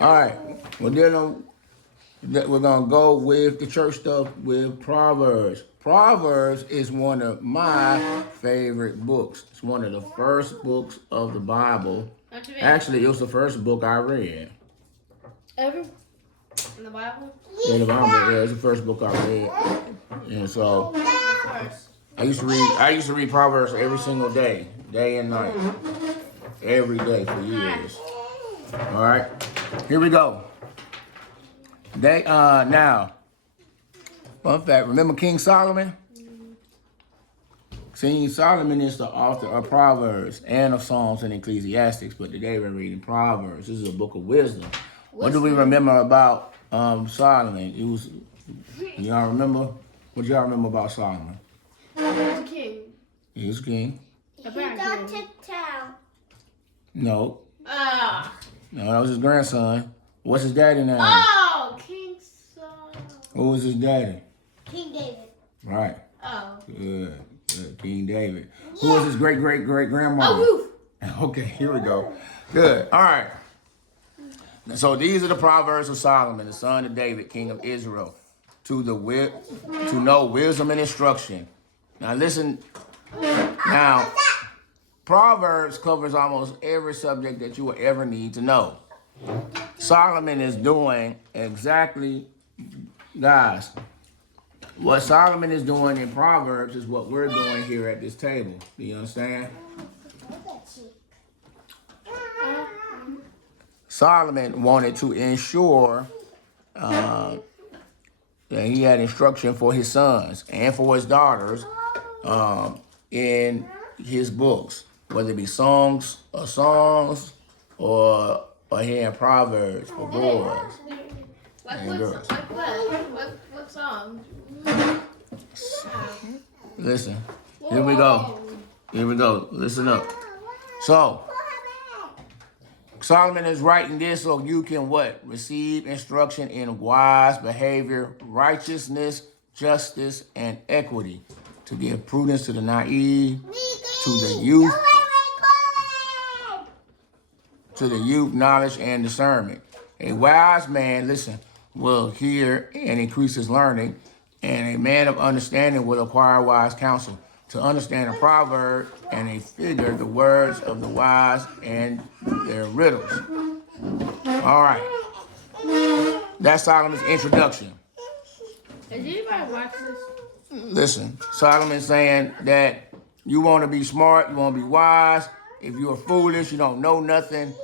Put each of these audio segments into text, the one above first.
All right. Well, then we're going to go with the church stuff with Proverbs. Proverbs is one of my favorite books. It's one of the first books of the Bible. Actually, it was the first book I read. Ever? In the Bible? In the Bible, yeah, it's the first book I read. And so I used to read Proverbs every single day and night. Every day for years. All right. Here we go. Now, fun fact, remember King Solomon? King Solomon is the author of Proverbs and of Psalms and Ecclesiastics, but today we're reading Proverbs. This is a book of wisdom. What do we remember about Solomon? Y'all remember? What do y'all remember about Solomon? He was a king. He was a king. He got to town. No. No, that was his grandson. What's his daddy name? Oh, King Solomon. Who was his daddy? King David. Right. Oh. Good. King David. Yeah. Who was his great-great-great-grandma? Oh, Ruth. Okay, here we go. Good. All right. So these are the Proverbs of Solomon, the son of David, king of Israel, to know wisdom and instruction. Now listen. Now, Proverbs covers almost every subject that you will ever need to know. Solomon is doing exactly, guys, what Solomon is doing in Proverbs is what we're doing here at this table. Do you understand? Solomon wanted to ensure that he had instruction for his sons and for his daughters in his books, whether it be songs or here in Proverbs for boys and girls. What song? Listen, here we go. Listen up. So, Solomon is writing this so you can what? Receive instruction in wise behavior, righteousness, justice, and equity. To give prudence to the naive, to the youth, knowledge and discernment. A wise man, listen, will hear and increase his learning, and a man of understanding will acquire wise counsel. To understand a proverb and a figure, the words of the wise and their riddles. All right. That's Solomon's introduction. Has anybody watched this? Listen, Solomon's saying that you want to be smart, you want to be wise. If you're foolish, you don't know nothing,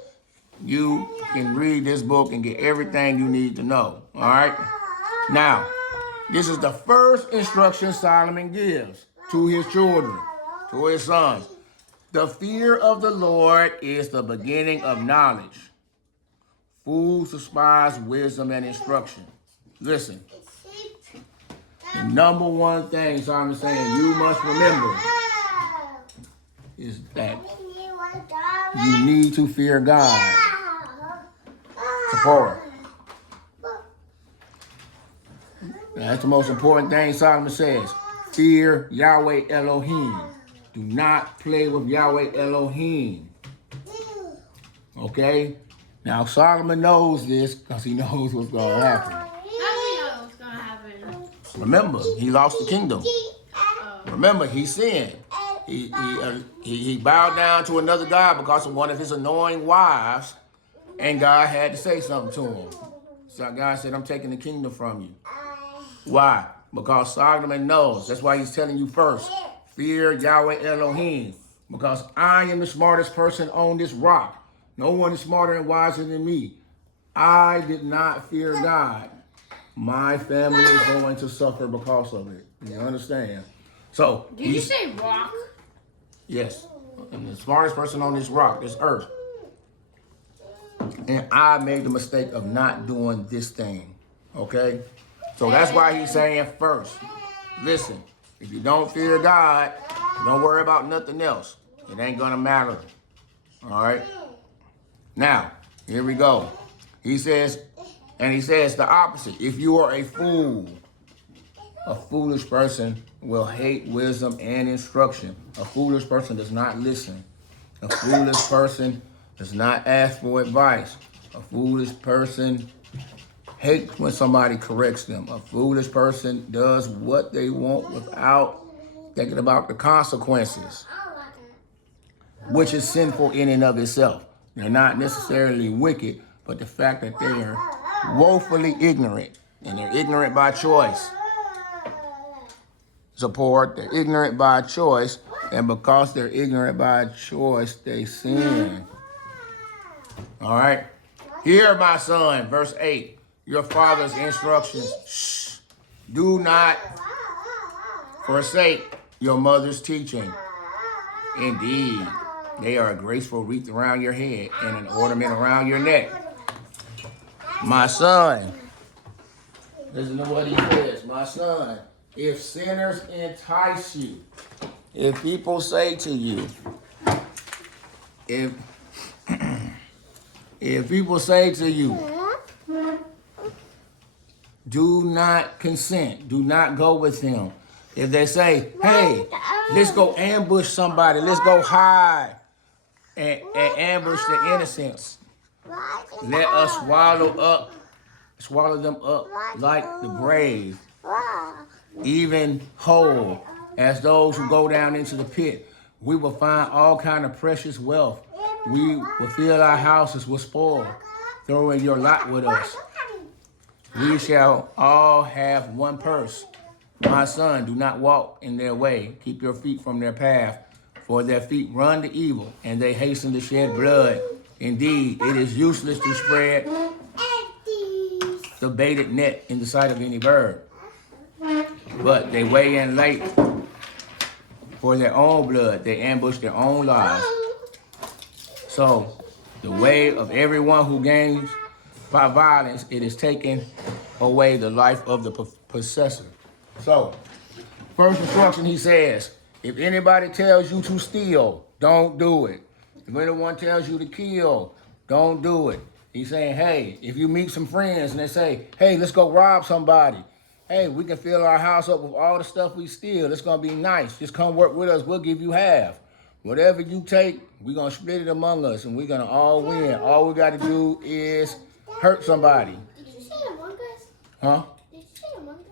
you can read this book and get everything you need to know. All right? Now, this is the first instruction Solomon gives to his children, to his sons. The fear of the Lord is the beginning of knowledge. Fools despise wisdom and instruction. Listen, the number one thing Solomon's saying you must remember is that you need to fear God. Support. That's the most important thing Solomon says. Fear Yahweh Elohim. Do not play with Yahweh Elohim. Okay? Now, Solomon knows this because he knows what's going to happen. How do you know what's going to happen? Remember, he lost the kingdom. Remember, he sinned. He bowed down to another god because of one of his annoying wives, and God had to say something to him. So God said, I'm taking the kingdom from you. Why? Because Solomon knows. That's why he's telling you first. Fear Yahweh Elohim. Because I am the smartest person on this rock. No one is smarter and wiser than me. I did not fear God. My family is going to suffer because of it. You understand? So, did you say rock? Yes. I'm the smartest person on this rock, this earth. And I made the mistake of not doing this thing. Okay? So that's why he's saying first, listen, if you don't fear God, don't worry about nothing else. It ain't going to matter. All right? Now, here we go. He says the opposite. If you are a fool, a foolish person will hate wisdom and instruction. A foolish person does not listen. A foolish person does not ask for advice. A foolish person hates when somebody corrects them. A foolish person does what they want without thinking about the consequences, which is sinful in and of itself. They're not necessarily wicked, but the fact that they are woefully ignorant, and they're ignorant by choice. Support, they're ignorant by choice, and because they're ignorant by choice, they sin. All right? Hear, my son, verse 8, your father's instructions. Shh. Do not forsake your mother's teaching. Indeed, they are a graceful wreath around your head and an ornament around your neck. My son, listen to what he says. My son, if sinners entice you, if people say to you, if people say to you, do not consent, do not go with him. If they say, hey, let's go ambush somebody, let's go hide and ambush the innocents, let us swallow them up like the brave, even whole, as those who go down into the pit. We will find all kind of precious wealth. We will fill our houses with spoil. Throw in your lot with us. We shall all have one purse. My son, do not walk in their way. Keep your feet from their path, for their feet run to evil, and they hasten to shed blood. Indeed, it is useless to spread the baited net in the sight of any bird. But they weigh in late for their own blood. They ambush their own lives. So, the way of everyone who gains by violence, it is taking away the life of the possessor. So, first instruction, he says, if anybody tells you to steal, don't do it. If anyone tells you to kill, don't do it. He's saying, hey, if you meet some friends and they say, hey, let's go rob somebody. Hey, we can fill our house up with all the stuff we steal. It's going to be nice. Just come work with us. We'll give you half. Whatever you take, we're going to split it among us, and we're going to all win. All we got to do is hurt somebody. Did you say Among Us? Huh? Did you say Among Us?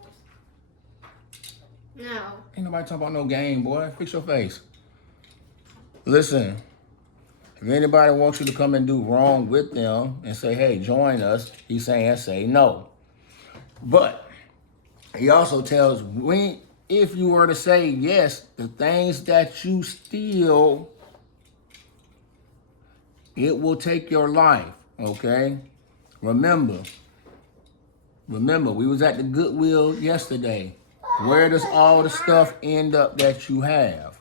No. Ain't nobody talking about no game, boy. Fix your face. Listen, if anybody wants you to come and do wrong with them and say, hey, join us, he's saying say no. But he also tells if you were to say yes, the things that you steal, it will take your life, okay? Remember, we was at the Goodwill yesterday. Where does all the stuff end up that you have?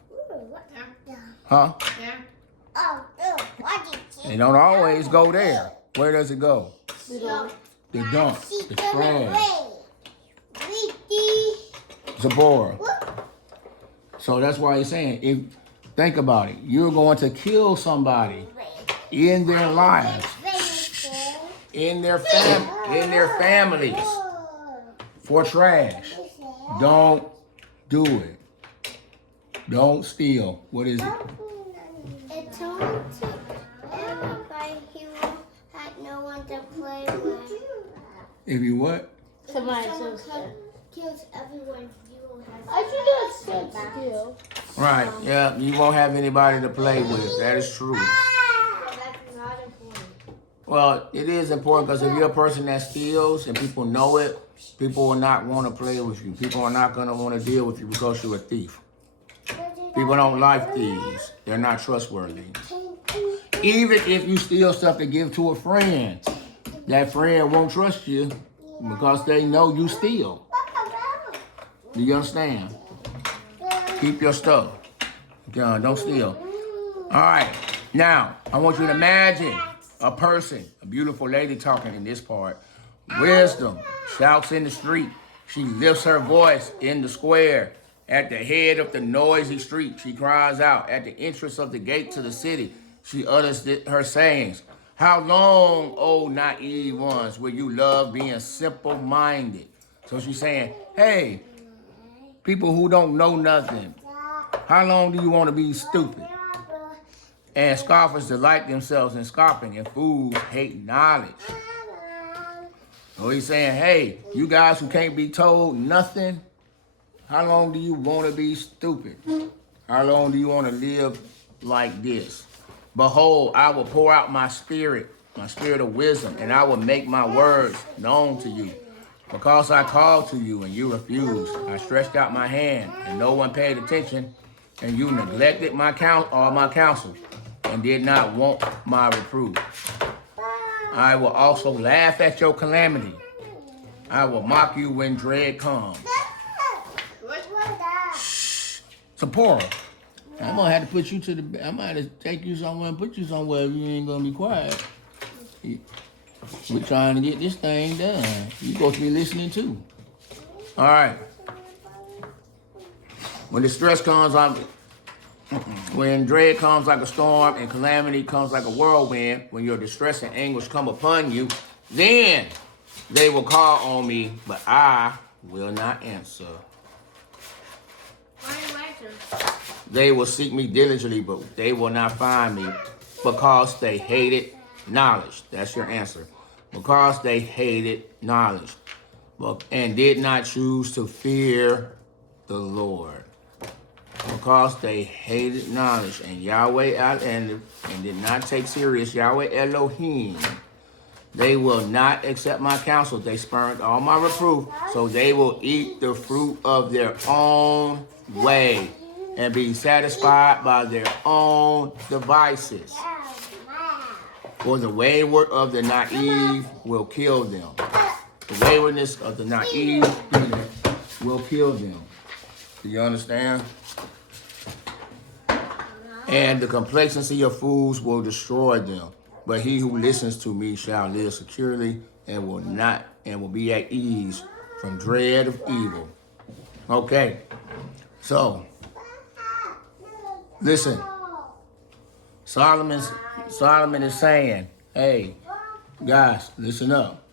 Huh? There. Oh, what did you It don't always go there. Where does it go? say? The dump, the trash, Sweetie. Zipporah. So that's why he's saying, think about it. You're going to kill somebody in their lives, in their families, for trash. Don't do it. Don't steal. What is it? It told everybody he had no one to play with. If you what? Somebody Someone says kills everyone, you won't have. I think that's good still. Right. Yeah. You won't have anybody to play with. That is true. That's not important. Well, it is important because if you're a person that steals and people know it, people will not want to play with you. People are not going to want to deal with you because you're a thief. People don't like thieves. They're not trustworthy. Even if you steal stuff to give to a friend, that friend won't trust you because they know you steal. Do you understand? Keep your stuff. Don't steal. All right. Now, I want you to imagine a person, a beautiful lady talking in this part. Wisdom shouts in the street. She lifts her voice in the square. At the head of the noisy street, she cries out. At the entrance of the gate to the city, she utters her sayings. How long, O naive ones, will you love being simple-minded? So she's saying, hey, people who don't know nothing, how long do you want to be stupid? And scoffers delight themselves in scoffing, and fools hate knowledge. So he's saying, hey, you guys who can't be told nothing, how long do you want to be stupid? How long do you want to live like this? Behold, I will pour out my spirit of wisdom, and I will make my words known to you. Because I called to you and you refused, I stretched out my hand and no one paid attention, and you neglected my counsel and did not want my reproof. I will also laugh at your calamity. I will mock you when dread comes. Shh, Zipporah, I'm gonna have to put you to the. I'm gonna have to take you somewhere and put you somewhere if you ain't gonna be quiet. We're trying to get this thing done. You're supposed to be listening too. All right. When distress comes on, when dread comes like a storm and calamity comes like a whirlwind, when your distress and anguish come upon you, then they will call on me, but I will not answer. They will seek me diligently, but they will not find me because they hated knowledge. That's your answer. Because they hated knowledge and did not choose to fear the Lord. Because they hated knowledge and Yahweh and did not take serious Yahweh Elohim. They will not accept my counsel. They spurned all my reproof, so they will eat the fruit of their own way and be satisfied by their own devices. For the wayward of the naive will kill them. The waywardness of the naive will kill them. Do you understand? And the complacency of fools will destroy them. But he who listens to me shall live securely and will be at ease from dread of evil. Okay. So, listen. Solomon is saying, hey, guys, listen up.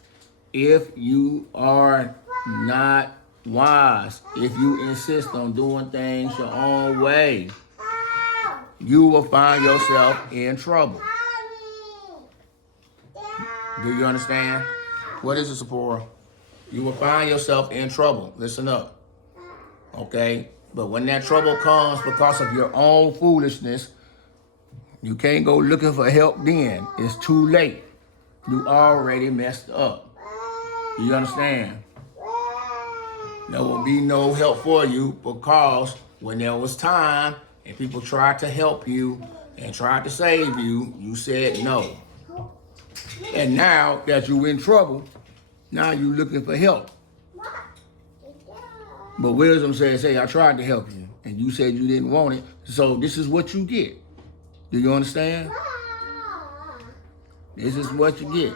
If you are not wise, if you insist on doing things your own way, you will find yourself in trouble. Do you understand? What is it, Zipporah? You will find yourself in trouble. Listen up. Okay? But when that trouble comes because of your own foolishness, you can't go looking for help then. It's too late. You already messed up. You understand? There will be no help for you because when there was time and people tried to help you and tried to save you, you said no. And now that you're in trouble, now you're looking for help. But wisdom says, hey, I tried to help you, and you said you didn't want it, so this is what you get. Do you understand? This is what you get.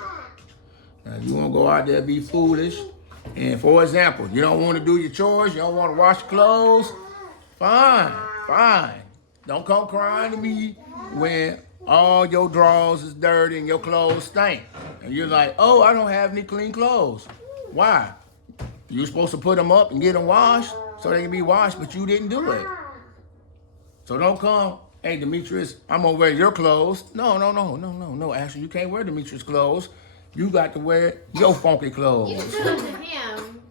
Now, you want to go out there and be foolish, and for example, you don't want to do your chores, you don't want to wash your clothes, fine. Don't come crying to me when all your drawers is dirty and your clothes stink. And you're like, oh, I don't have any clean clothes. Why? You're supposed to put them up and get them washed so they can be washed, but you didn't do it. So don't come, hey, Demetrius, I'm going to wear your clothes. No. Actually, you can't wear Demetrius' clothes. You got to wear your funky clothes. You do it to him.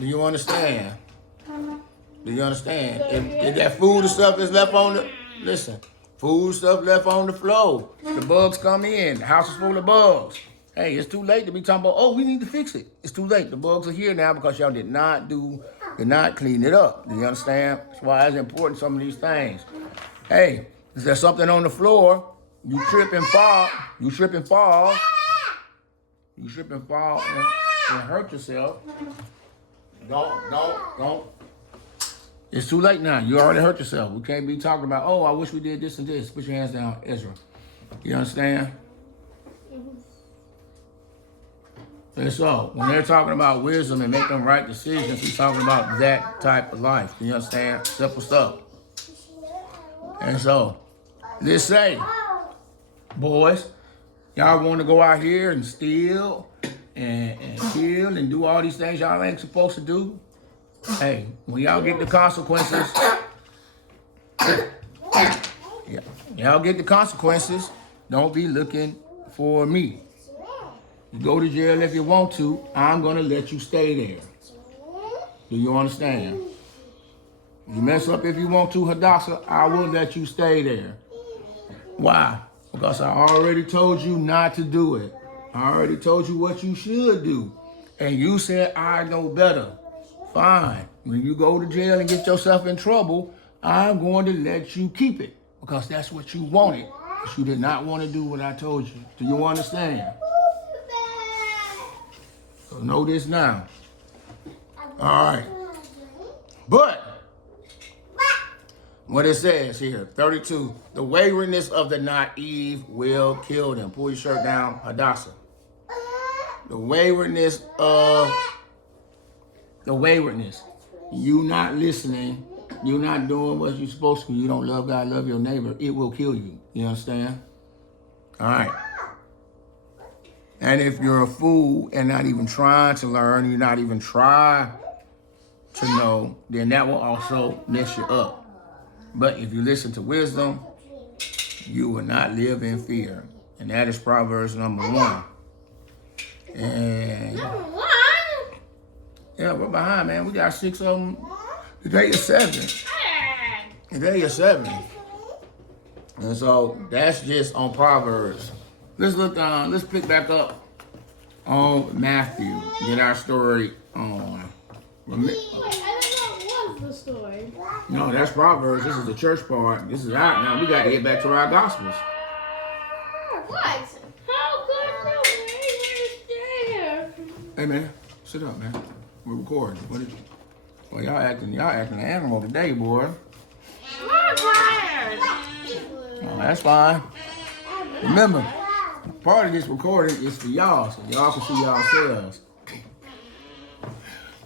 Do you understand? Do you understand? If that food and stuff is left on the, listen, food stuff left on the floor, the bugs come in, the house is full of bugs. Hey, it's too late to be talking about, oh, we need to fix it. It's too late. The bugs are here now because y'all did not clean it up. Do you understand? That's why it's important, some of these things. Hey, is there something on the floor? You trip and fall and hurt yourself. Don't. It's too late now. You already hurt yourself. We can't be talking about, oh, I wish we did this and this. Put your hands down, Ezra. You understand? And so, when they're talking about wisdom and making right decisions, he's talking about that type of life. You understand? Simple stuff. And so, let's say, boys, y'all want to go out here and steal and kill and do all these things y'all ain't supposed to do. Hey, when y'all get the consequences, yeah, Y'all get the consequences. Don't be looking for me. You go to jail if you want to. I'm going to let you stay there. Do you understand? You mess up if you want to, Hadassah, I will let you stay there. Why? Because I already told you not to do it. I already told you what you should do. And you said, I know better. Fine. When you go to jail and get yourself in trouble, I'm going to let you keep it. Because that's what you wanted. But you did not want to do what I told you. Do you understand? So know this now. All right. But what it says here, 32, the waywardness of the naive will kill them. Pull your shirt down, Hadassah. The waywardness. You not listening. You not doing what you're supposed to. You don't love God, love your neighbor. It will kill you. You understand? All right. And if you're a fool and not even trying to learn, you're not even trying to know, then that will also mess you up. But if you listen to wisdom, you will not live in fear. And that is Proverbs number 1. And yeah, we're behind, man. We got 6 of them. Today is 7. Today is 7. And so that's just on Proverbs. Let's look on. Let's pick back up on Matthew. Get our story on. The story. No, that's Proverbs. This is the church part. This is out now. We got to get back to our Gospels. What? How could the there? Hey, man. Sit up, man. We're recording. What is it? Well, y'all acting an animal today, boy. Oh, that's fine. Remember, part of this recording is for y'all, so y'all can see yourselves.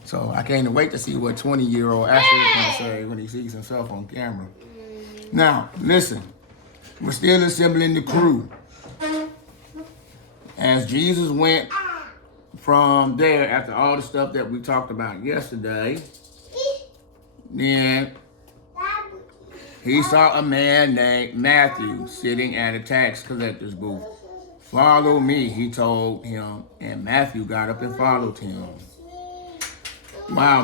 So I can't wait to see what 20-year-old Asher is going to say when he sees himself on camera. Now, listen. We're still assembling the crew. As Jesus went from there, after all the stuff that we talked about yesterday, then he saw a man named Matthew sitting at a tax collector's booth. Follow me, he told him, and Matthew got up and followed him. While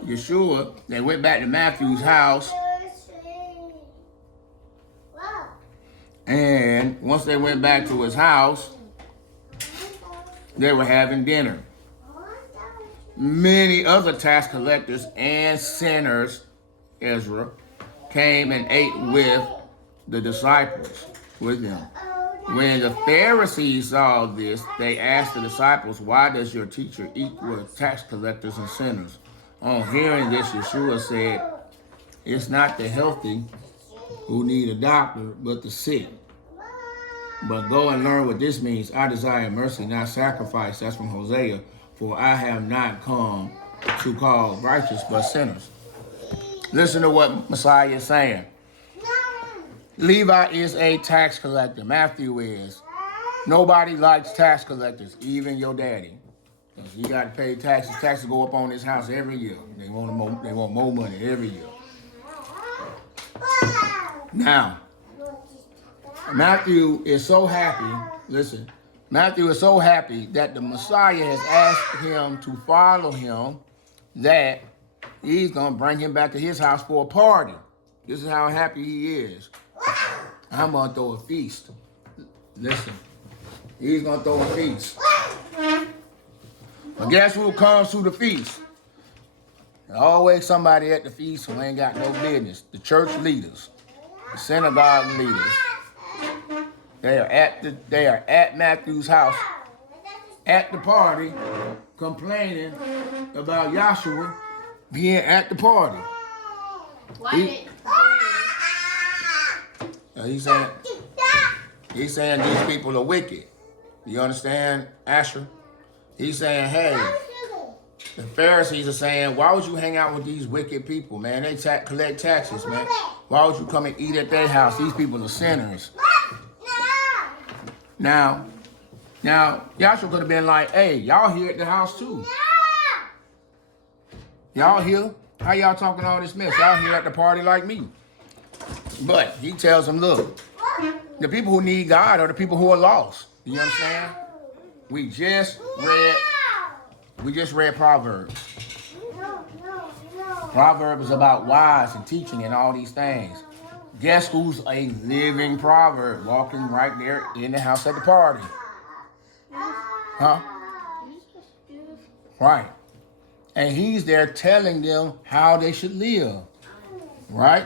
Yeshua, they went back to Matthew's house. And once they went back to his house, they were having dinner. Many other tax collectors and sinners, Ezra, came and ate with the disciples, with him. When the Pharisees saw this, they asked the disciples, why does your teacher eat with tax collectors and sinners? On hearing this, Yeshua said, it's not the healthy who need a doctor, but the sick. But go and learn what this means. I desire mercy, not sacrifice. That's from Hosea. For I have not come to call righteous, but sinners. Listen to what Messiah is saying. Levi is a tax collector. Matthew is. Nobody likes tax collectors, even your daddy. Because you got to pay taxes. Taxes go up on this house every year. They want more money every year. Now, Matthew is so happy. Listen, Matthew is so happy that the Messiah has asked him to follow him that he's going to bring him back to his house for a party. This is how happy he is. I'm going to throw a feast. Listen, he's going to throw a feast. But guess who comes to the feast? There's always somebody at the feast who ain't got no business. The church leaders, the synagogue leaders. They are at Matthew's house at the party, complaining about Yahshua being at the party. He's saying these people are wicked. You understand, Asher? He's saying, hey, the Pharisees are saying, why would you hang out with these wicked people, man? They collect taxes, man. Why would you come and eat at their house? These people are sinners. Now, Yahshua could have been like, hey, y'all here at the house too. Y'all here? How y'all talking all this mess? Y'all here at the party like me. But he tells them, look, the people who need God are the people who are lost. You understand? We just read Proverbs. Proverbs is about wise and teaching and all these things. Guess who's a living proverb walking right there in the house at the party? Huh? Right. And he's there telling them how they should live. Right?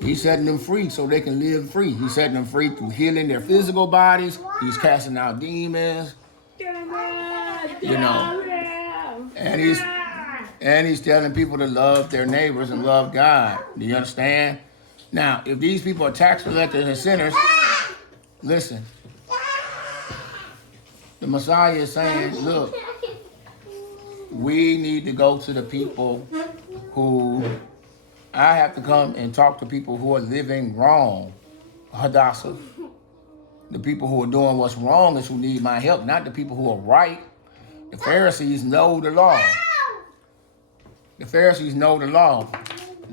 He's setting them free so they can live free. He's setting them free through healing their physical bodies. He's casting out demons. You know. And he's telling people to love their neighbors and love God. Do you understand? Now, if these people are tax collectors and sinners, listen. The Messiah is saying, look, we need to go to the people who I have to come and talk to people who are living wrong. Hadassah. The people who are doing what's wrong is who need my help, not the people who are right. The Pharisees know the law. The Pharisees know the law.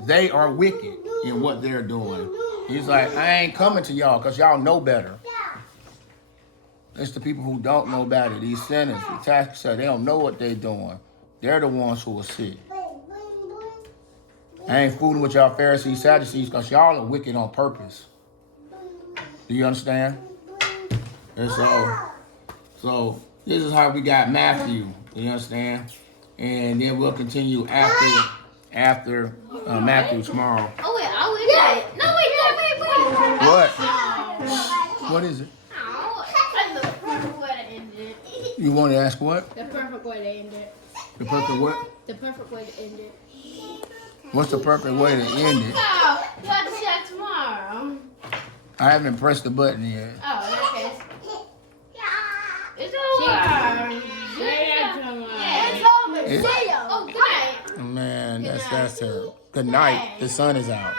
They are wicked in what they're doing. He's like, I ain't coming to y'all because y'all know better. It's the people who don't know better. These sinners, the tax collectors, they don't know what they're doing. They're the ones who are sick. I ain't fooling with y'all Pharisees, Sadducees, because y'all are wicked on purpose. Do you understand? And so this is how we got Matthew. You understand? And then we'll continue after Matthew tomorrow. Oh wait, no wait. What? What is it? Oh, that's the perfect way to end it. You want to ask what? The perfect way to end it. The perfect what? The perfect way to end it. What's the perfect way to end it? Oh, you have to see that tomorrow. I haven't pressed the button yet. Oh, in that case. It's over. It's over. It- See ya. Oh, good night. Man, that's terrible. Good night. The sun is out.